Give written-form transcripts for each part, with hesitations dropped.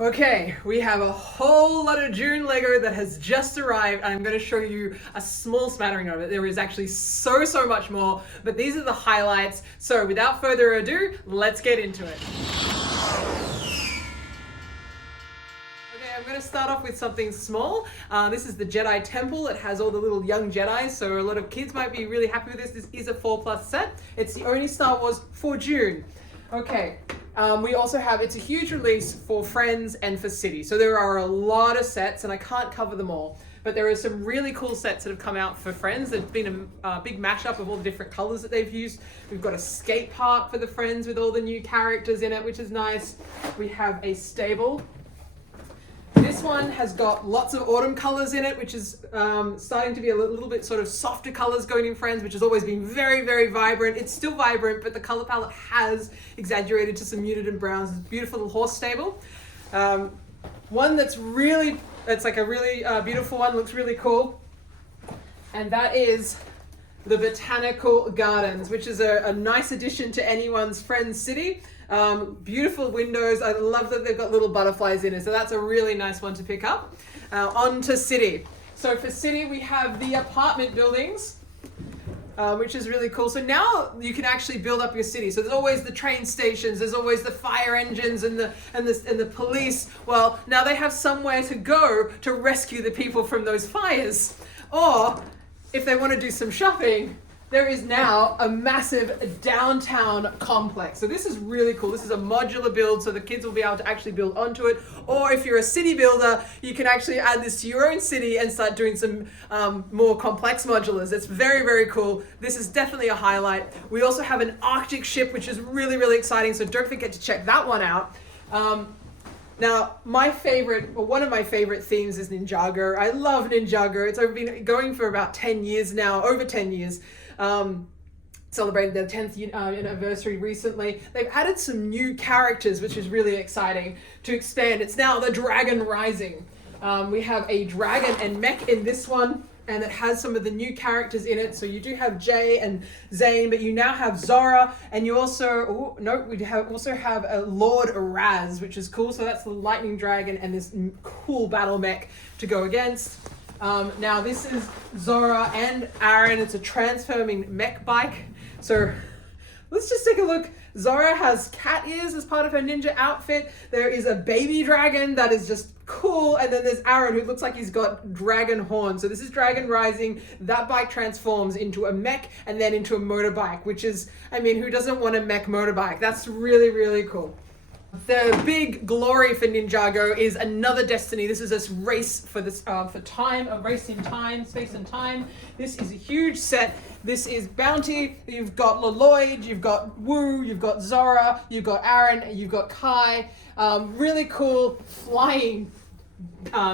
Okay, we have a whole lot of Dune Lego that has just arrived, and I'm going to show you a small smattering of it. There is actually so much more, but these are the highlights. So without further ado, let's get into it. Okay, I'm going to start off with something small. This is the Jedi Temple. It has all the little young Jedis, so a lot of kids might be really happy with this. This is a 4+ set. It's the only Star Wars for Dune. Okay. We also have, it's a huge release for Friends and for City. So there are a lot of sets, and I can't cover them all. But there are some really cool sets that have come out for Friends. There's been a big mashup of all the different colors that they've used. We've got a skate park for the Friends with all the new characters in it, which is nice. We have a stable. This one has got lots of autumn colors in it, which is starting to be a little bit sort of softer colors going in Friends, which has always been very vibrant. It's still vibrant, but the color palette has exaggerated to some muted and browns. It's a beautiful little horse stable. One that's it's like a really beautiful one, looks really cool. And that is the Botanical Gardens, which is a nice addition to anyone's Friends city. Beautiful windows. I love that they've got little butterflies in it, so that's a really nice one to pick up. On to City. So for City, we have the apartment buildings, which is really cool. So now you can actually build up your city. So there's always the train stations, there's always the fire engines and the police. Well, now they have somewhere to go to rescue the people from those fires. Or if they want to do some shopping, there is now a massive downtown complex. So this is really cool. This is a modular build, so the kids will be able to actually build onto it. Or if you're a city builder, you can actually add this to your own city and start doing some more complex modulars. It's very cool. This is definitely a highlight. We also have an Arctic ship, which is really exciting, so don't forget to check that one out. Now, one of my favorite themes is Ninjago. I love Ninjago. It's been going for about 10 years now, over 10 years. Celebrated their 10th anniversary recently. They've added some new characters, which is really exciting to expand. It's now the Dragon Rising. We have a dragon and mech in this one, and it has some of the new characters in it. So you do have Jay and Zane, but you now have Zora, and you also, also have a Lord Raz, which is cool. So that's the lightning dragon and this cool battle mech to go against. Now this is Zora and Aaron. It's a transforming mech bike. So let's just take a look. Zora has cat ears as part of her ninja outfit. There is a baby dragon that is just cool. And then there's Aaron, who looks like he's got dragon horns. So this is Dragon Rising. That bike transforms into a mech and then into a motorbike, which is, I mean, who doesn't want a mech motorbike? That's really cool. The big glory for Ninjago is another Destiny. This is this race for time, a race in time, space and time. This is a huge set. This is Bounty. You've got Lloyd, you've got Wu, you've got Zora, you've got Aaron, you've got Kai. Really cool flying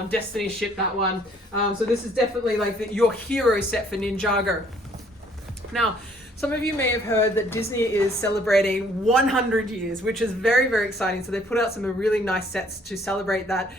Destiny ship, that one. So this is definitely like your hero set for Ninjago. Now, some of you may have heard that Disney is celebrating 100 years, which is very exciting. So they put out some really nice sets to celebrate that.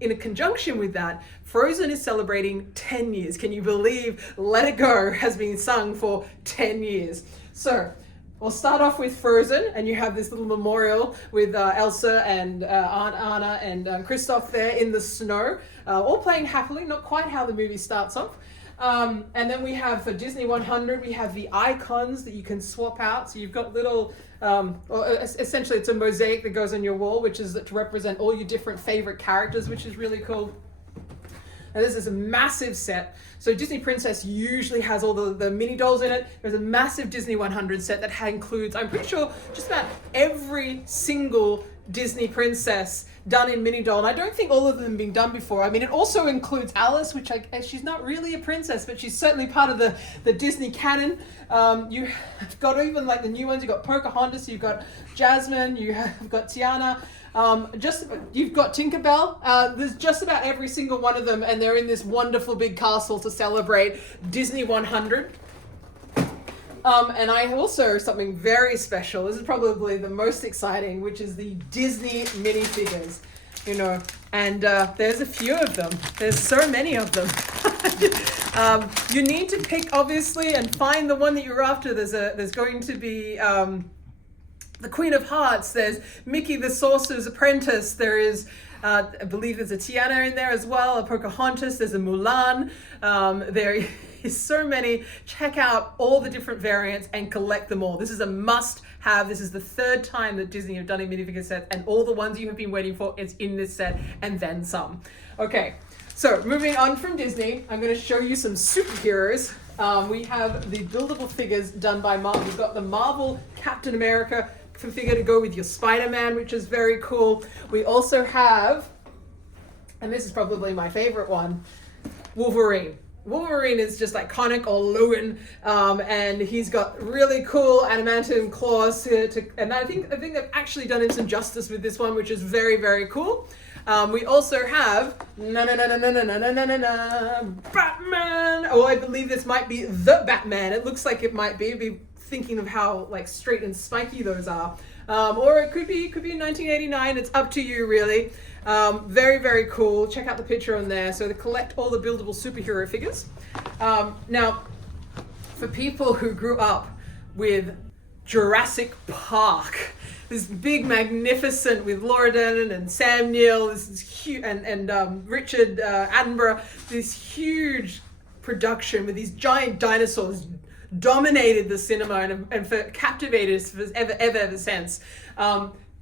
In a conjunction with that, Frozen is celebrating 10 years. Can you believe Let It Go has been sung for 10 years? So we'll start off with Frozen, and you have this little memorial with Elsa and Aunt Anna and Kristoff there in the snow, all playing happily, not quite how the movie starts off. And then we have, for Disney 100, we have the icons that you can swap out. So you've got little, essentially it's a mosaic that goes on your wall, which is to represent all your different favorite characters, which is really cool. And this is a massive set. So Disney Princess usually has all the mini dolls in it. There's a massive Disney 100 set that includes, I'm pretty sure, just about every single Disney princess done in mini doll, and I don't think all of them have been done before. I mean, it also includes Alice, which she's not really a princess, but she's certainly part of the Disney canon. You've got even like the new ones. You've got Pocahontas, you've got Jasmine, you've got Tiana. You've got Tinkerbell. There's just about every single one of them, and they're in this wonderful big castle to celebrate Disney 100. And I also, something very special, this is probably the most exciting, which is the Disney minifigures, and there's a few of them. There's so many of them. You need to pick, obviously, and find the one that you're after. There's going to be the Queen of Hearts, there's Mickey the Sorcerer's Apprentice, there is I believe there's a Tiana in there as well, a Pocahontas, there's a Mulan. There is so many. Check out all the different variants and collect them all. This is a must have. This is the third time that Disney have done a minifigure set, and all the ones you have been waiting for is in this set and then some. Okay, so moving on from Disney, I'm going to show you some superheroes. We have the buildable figures done by Marvel. We've got the Marvel Captain America figure to go with your Spider-Man, which is very cool. We also have, and this is probably my favorite one, Wolverine. Wolverine is just iconic, or Logan, and he's got really cool adamantium claws and I think they've actually done him some justice with this one, which is very, very cool. We also have Batman. Oh, I believe this might be the Batman. It looks like it might be thinking of how like straight and spiky those are. Or it could be 1989. It's up to you, really. Very, very cool. Check out the picture on there. So to collect all the buildable superhero figures. Now, for people who grew up with Jurassic Park, this big, magnificent with Laura Dern and Sam Neill, this is huge, and Richard Attenborough, this huge production with these giant dinosaurs dominated the cinema and captivated us ever since.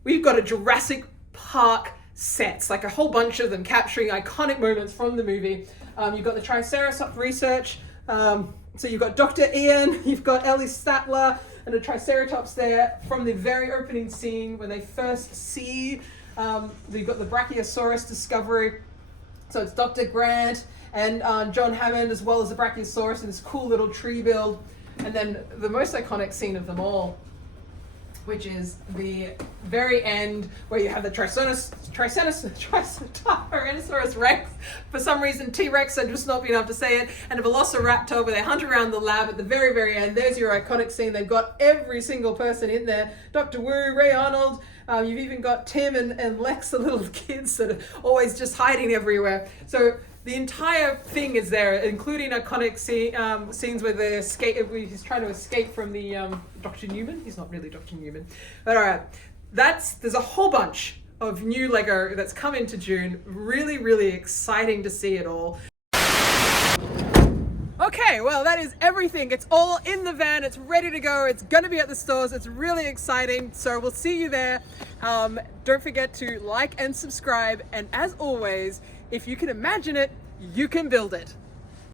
We've got a Jurassic Park sets, like a whole bunch of them capturing iconic moments from the movie. You've got the Triceratops research. So you've got Dr. Ian, you've got Ellie Statler, and a Triceratops there from the very opening scene when they first see, you've got the Brachiosaurus discovery. So it's Dr. Grant and John Hammond, as well as the Brachiosaurus in this cool little tree build. And then the most iconic scene of them all, which is the very end where you have the Tyrannosaurus Rex. For some reason, T-Rex, I'm just not being able to say it, and a Velociraptor where they hunt around the lab at the very, very end. There's your iconic scene. They've got every single person in there. Dr. Wu, Ray Arnold, you've even got Tim and Lex, the little kids that are always just hiding everywhere. So the entire thing is there, including iconic scenes where he's trying to escape from the Dr. Newman. He's not really Dr. Newman. But all right, there's a whole bunch of new Lego that's come into June. Really, really exciting to see it all. Okay, well, that is everything. It's all in the van. It's ready to go. It's going to be at the stores. It's really exciting. So we'll see you there. Don't forget to like and subscribe. And as always, if you can imagine it, you can build it.